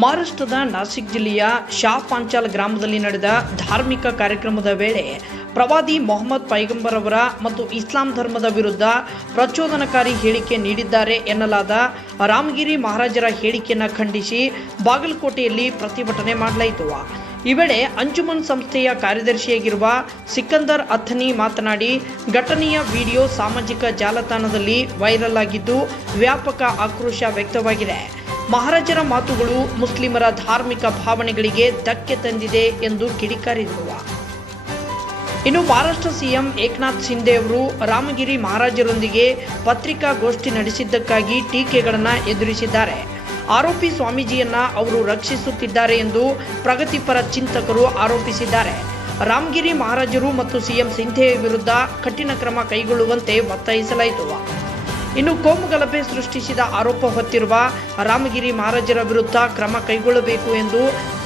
ಮಹಾರಾಷ್ಟ್ರದ ನಾಸಿಕ್ ಜಿಲ್ಲೆಯ ಶಾ ಪಾಂಚಾಲ್ ಗ್ರಾಮದಲ್ಲಿ ನಡೆದ ಧಾರ್ಮಿಕ ಕಾರ್ಯಕ್ರಮದ ವೇಳೆ ಪ್ರವಾದಿ ಮೊಹಮ್ಮದ್ ಪೈಗಂಬರ್ ಅವರ ಮತ್ತು ಇಸ್ಲಾಂ ಧರ್ಮದ ವಿರುದ್ಧ ಪ್ರಚೋದನಕಾರಿ ಹೇಳಿಕೆ ನೀಡಿದ್ದಾರೆ ಎನ್ನಲಾದ ರಾಮಗಿರಿ ಮಹಾರಾಜರ ಹೇಳಿಕೆಯನ್ನು ಖಂಡಿಸಿ ಬಾಗಲಕೋಟೆಯಲ್ಲಿ ಪ್ರತಿಭಟನೆ ಮಾಡಲಾಯಿತು. ಈ ವೇಳೆ ಅಂಜುಮನ್ ಸಂಸ್ಥೆಯ ಕಾರ್ಯದರ್ಶಿಯಾಗಿರುವ ಸಿಕಂದರ್ ಅಥನಿ ಮಾತನಾಡಿ, ಘಟನೆಯ ವಿಡಿಯೋ ಸಾಮಾಜಿಕ ಜಾಲತಾಣದಲ್ಲಿ ವೈರಲ್ ಆಗಿದ್ದು ವ್ಯಾಪಕ ಆಕ್ರೋಶ ವ್ಯಕ್ತವಾಗಿದೆ. ಮಹಾರಾಜರ ಮಾತುಗಳು ಮುಸ್ಲಿಮರ ಧಾರ್ಮಿಕ ಭಾವನೆಗಳಿಗೆ ಧಕ್ಕೆ ತಂದಿದೆ ಎಂದು ಕಿಡಿಕಾರಿದರು. ಇನ್ನು ಮಹಾರಾಷ್ಟ್ರ ಸಿಎಂ ಏಕನಾಥ್ ಶಿಂದೆ ಅವರು ರಾಮಗಿರಿ ಮಹಾರಾಜರೊಂದಿಗೆ ಪತ್ರಿಕಾಗೋಷ್ಠಿ ನಡೆಸಿದ್ದಕ್ಕಾಗಿ ಟೀಕೆಗಳನ್ನು ಎದುರಿಸಿದ್ದಾರೆ. ಆರೋಪಿ ಸ್ವಾಮೀಜಿಯನ್ನ ಅವರು ರಕ್ಷಿಸುತ್ತಿದ್ದಾರೆ ಎಂದು ಪ್ರಗತಿಪರ ಚಿಂತಕರು ಆರೋಪಿಸಿದ್ದಾರೆ. ರಾಮಗಿರಿ ಮಹಾರಾಜರು ಮತ್ತು ಸಿಎಂ ಶಿಂದೆ ವಿರುದ್ಧ ಕಠಿಣ ಕ್ರಮ ಕೈಗೊಳ್ಳುವಂತೆ ಒತ್ತಾಯಿಸಲಾಯಿತು. ಇನ್ನು ಕೋಮು ಗಲಭೆ ಸೃಷ್ಟಿಸಿದ ಆರೋಪ ಹೊತ್ತಿರುವ ರಾಮಗಿರಿ ಮಹಾರಾಜರ ವಿರುದ್ಧ ಕ್ರಮ ಕೈಗೊಳ್ಳಬೇಕು ಎಂದು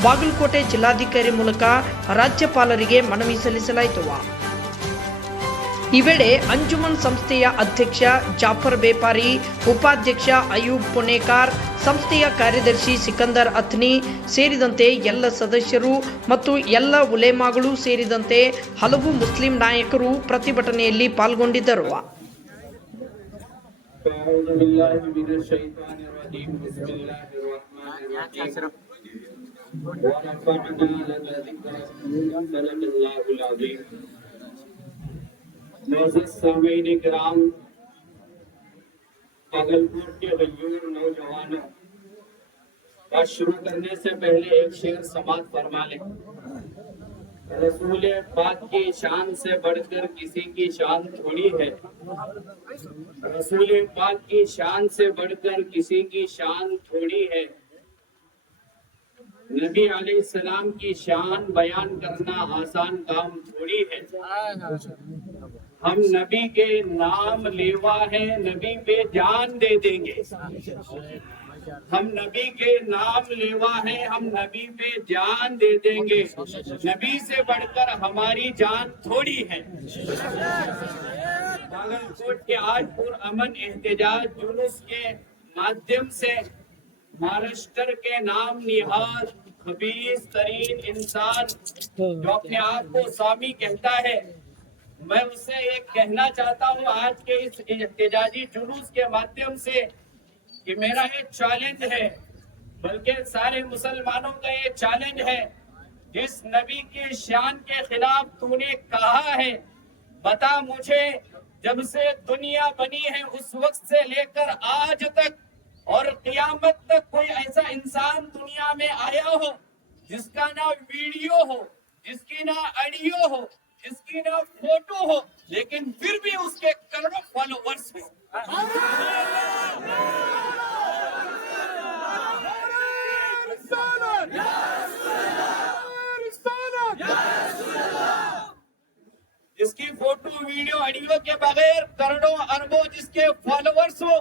ಬಾಗಲಕೋಟೆ ಜಿಲ್ಲಾಧಿಕಾರಿ ಮೂಲಕ ರಾಜ್ಯಪಾಲರಿಗೆ ಮನವಿ ಸಲ್ಲಿಸಲಾಯಿತು. ಈ ವೇಳೆ ಅಂಜುಮನ್ ಸಂಸ್ಥೆಯ ಅಧ್ಯಕ್ಷ ಜಾಫರ್ ಬೇಪಾರಿ, ಉಪಾಧ್ಯಕ್ಷ ಅಯೂಬ್ ಪುಣೇಕಾರ್, ಸಂಸ್ಥೆಯ ಕಾರ್ಯದರ್ಶಿ ಸಿಕಂದರ್ ಅಥ್ನಿ ಸೇರಿದಂತೆ ಎಲ್ಲ ಸದಸ್ಯರು ಮತ್ತು ಎಲ್ಲ ಉಲೇಮಾಗಳು ಸೇರಿದಂತೆ ಹಲವು ಮುಸ್ಲಿಂ ನಾಯಕರು ಪ್ರತಿಭಟನೆಯಲ್ಲಿ ಪಾಲ್ಗೊಂಡಿದ್ದರು. भागलपुर के गयूर नौजवानों, बात शुरू करने से पहले एक शेर समाप्त फरमा ले। रसूल पाक की शान से बढ़कर किसी की शान थोड़ी है। रसूल पाक की शान से बढ़कर किसी की शान थोड़ी है। नबी अलैहिस्सलाम की शान बयान करना आसान काम थोड़ी है। हम नबी के नाम लेवा है, नबी पे जान दे देंगे। हम नबी के नाम लेवा है, हम नबी पे जान दे देंगे। नबी से बढ़कर हमारी जान थोड़ी है। बागलकोट के आज पुरअमन एहतजाज जुलूस के माध्यम से महाराष्ट्र के नाम निहाल खबीस तरीन इंसान जो अपने आप को स्वामी कहता है, मैं उससे एक कहना चाहता हूँ आज के इस एहतजाजी जुलूस के माध्यम से कि मेरा ये चैलेंज है, बल्कि सारे मुसलमानों का ये चैलेंज है, जिस नबी की शान के खिलाफ तूने कहा है, बता मुझे जब से दुनिया बनी है उस वक्त से लेकर आज तक और क़यामत तक कोई ऐसा इंसान दुनिया में आया हो जिसका ना वीडियो हो, जिसकी ना ऑडियो हो, जिसकी ना फोटो हो, लेकिन फिर भी उसके करोड़ों फॉलोवर्स हो। जिसकी फोटो वीडियो ऑडियो के बगैर करोड़ों अरबों जिसके फॉलोवर्स हो,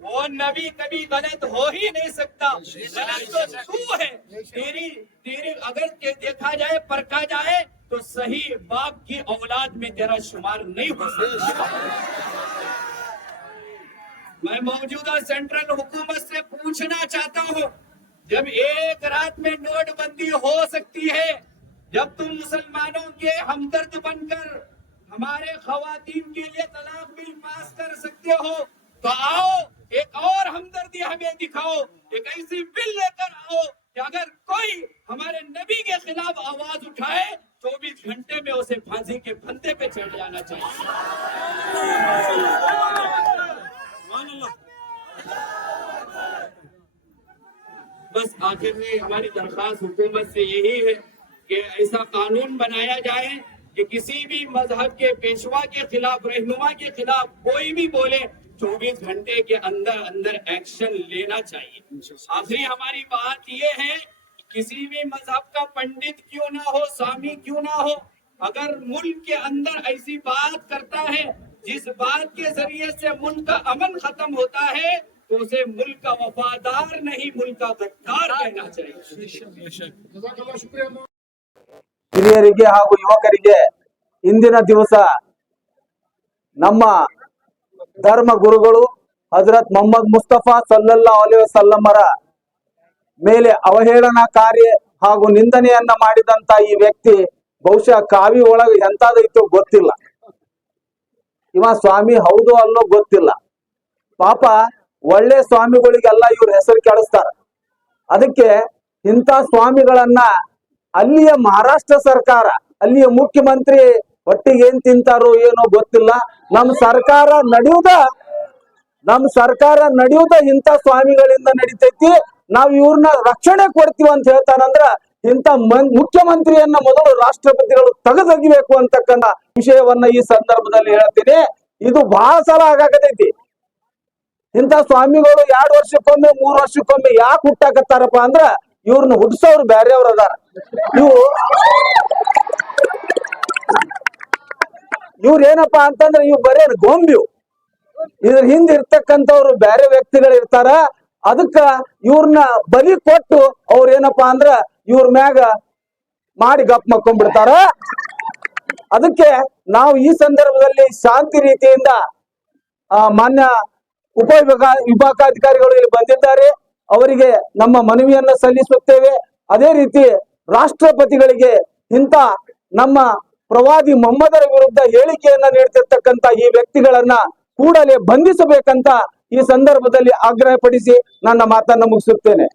वो नबी कभी गलत हो ही नहीं सकता। गलत तो तू है। तेरी अगर देखा जाए, परखा जाए तो सही बाप की औलाद में तेरा शुमार नहीं हो सकता। मैं मौजूदा सेंट्रल हुकूमत से पूछना चाहता हूँ, जब एक रात में नोटबंदी हो सकती है, जब तुम मुसलमानों के हमदर्द बनकर हमारे खवातीन के लिए तलाक बिल पास कर सकते हो, तो आओ एक और हमदर्दी हमें दिखाओ, एक ऐसी बिल लेकर आओ कि अगर कोई हमारे नबी के खिलाफ आवाज उठाए 24 घंटे में उसे फांसी के फंदे पे चढ़ जाना चाहिए। बस आखिर में हमारी दरख्वास्त हुकूमत से यही है कि ऐसा कानून बनाया जाए कि किसी भी मजहब के पेशवा के खिलाफ, रहनुमा के खिलाफ कोई भी बोले 24 घंटे के अंदर अंदर एक्शन लेना चाहिए। आखिरी हमारी बात ये है, किसी भी मजहब का पंडित क्यों ना हो, स्वामी क्यों ना हो, अगर मुल्क के अंदर ऐसी बात करता है जिस बात के जरिए से मुल्क का अमन खत्म होता है, तो उसे मुल्क का वफादार नहीं, मुल्क का गद्दार कहना चाहिए। ಹಿರಿಯರಿಗೆ ಹಾಗೂ ಯುವಕರಿಗೆ ಇಂದಿನ ದಿವಸ ನಮ್ಮ ಧರ್ಮ ಗುರುಗಳು ಹಜರತ್ ಮೊಹಮ್ಮದ್ ಮುಸ್ತಫಾ ಸಲ್ಲಲ್ಲಾಹು ಅಲೈಹಿ ವಸಲ್ಲಮರ ಮೇಲೆ ಅವಹೇಳನಕಾರಿ ಹಾಗೂ ನಿಂದನೆಯನ್ನ ಮಾಡಿದಂತ ಈ ವ್ಯಕ್ತಿ ಬಹುಶಃ ಕಾವಿ ಒಳಗೆ ಎಂತಾದೈತೋ ಗೊತ್ತಿಲ್ಲ. ಇವ ಸ್ವಾಮಿ ಹೌದು ಅಲ್ಲೋ ಗೊತ್ತಿಲ್ಲ. ಪಾಪ ಒಳ್ಳೆ ಸ್ವಾಮಿಗಳಿಗೆಲ್ಲ ಇವ್ರ ಹೆಸರು ಕೆಡಿಸ್ತಾರ. ಅದಕ್ಕೆ ಇಂಥ ಸ್ವಾಮಿಗಳನ್ನ ಅಲ್ಲಿಯ ಮಹಾರಾಷ್ಟ್ರ ಸರ್ಕಾರ, ಅಲ್ಲಿಯ ಮುಖ್ಯಮಂತ್ರಿ ಒಟ್ಟಿಗೆ ಏನ್ ತಿಂತಾರೋ ಏನೋ ಗೊತ್ತಿಲ್ಲ. ನಮ್ಮ ಸರ್ಕಾರ ನಡೆಯುವುದ ಇಂಥ ಸ್ವಾಮಿಗಳಿಂದ ನಡಿತೈತಿ. ನಾವ್ ಇವ್ರನ್ನ ರಕ್ಷಣೆ ಕೊಡ್ತೀವಿ ಅಂತ ಹೇಳ್ತಾರಂದ್ರ ಇಂಥ ಮುಖ್ಯಮಂತ್ರಿಯನ್ನ ಮೊದಲು ರಾಷ್ಟ್ರಪತಿಗಳು ತೆಗೆದೊಗಿಬೇಕು ಅಂತಕ್ಕಂಥ ವಿಷಯವನ್ನ ಈ ಸಂದರ್ಭದಲ್ಲಿ ಹೇಳ್ತೀನಿ. ಇದು ಬಹಳ ಸಲ ಆಗಾಕತೈತಿ. ಇಂಥ ಸ್ವಾಮಿಗಳು 2 ವರ್ಷಕ್ಕೊಮ್ಮೆ 3 ವರ್ಷಕ್ಕೊಮ್ಮೆ ಯಾಕೆ ಹುಟ್ಟಾಕತ್ತಾರಪ್ಪ ಅಂದ್ರ ಇವ್ರನ್ನ ಹುಟ್ಟಿಸೋರು ಬ್ಯಾರೆಯವ್ರ ಅದಾರ. ಇವ್ರ ಏನಪ್ಪಾ ಅಂತಂದ್ರೆ ಇವ್ ಬರೇ ಗೊಂಬಿವ್. ಇದ್ರ ಹಿಂದೆ ಇರ್ತಕ್ಕಂಥವ್ರು ಬೇರೆ ವ್ಯಕ್ತಿಗಳು ಇರ್ತಾರ. ಅದಕ್ಕ ಇವ್ರನ್ನ ಬಲಿ ಕೊಟ್ಟು ಅವ್ರ ಏನಪ್ಪಾ ಅಂದ್ರ ಇವ್ರ ಮ್ಯಾಗ ಮಾಡಿ ಗಪ್ ಮಕ್ಕೊಂಡ್ಬಿಡ್ತಾರ. ಅದಕ್ಕೆ ನಾವು ಈ ಸಂದರ್ಭದಲ್ಲಿ ಶಾಂತಿ ರೀತಿಯಿಂದ ಮಾನ್ಯ ವಿಭಾಗಾಧಿಕಾರಿಗಳು ಇಲ್ಲಿ ಬಂದಿದ್ದಾರೆ, ಅವರಿಗೆ ನಮ್ಮ ಮನವಿಯನ್ನ ಸಲ್ಲಿಸುತ್ತೇವೆ. ಅದೇ ರೀತಿ ರಾಷ್ಟ್ರಪತಿಗಳಿಗೆ ಇಂಥ ನಮ್ಮ ಪ್ರವಾದಿ ಮೊಹಮ್ಮದರ ವಿರುದ್ಧ ಹೇಳಿಕೆಯನ್ನ ನೀಡ್ತಿರ್ತಕ್ಕಂಥ ಈ ವ್ಯಕ್ತಿಗಳನ್ನ ಕೂಡಲೇ ಬಂಧಿಸಬೇಕಂತ ಈ ಸಂದರ್ಭದಲ್ಲಿ ಆಗ್ರಹಪಡಿಸಿ ನನ್ನ ಮಾತನ್ನ ಮುಗಿಸುತ್ತೇನೆ.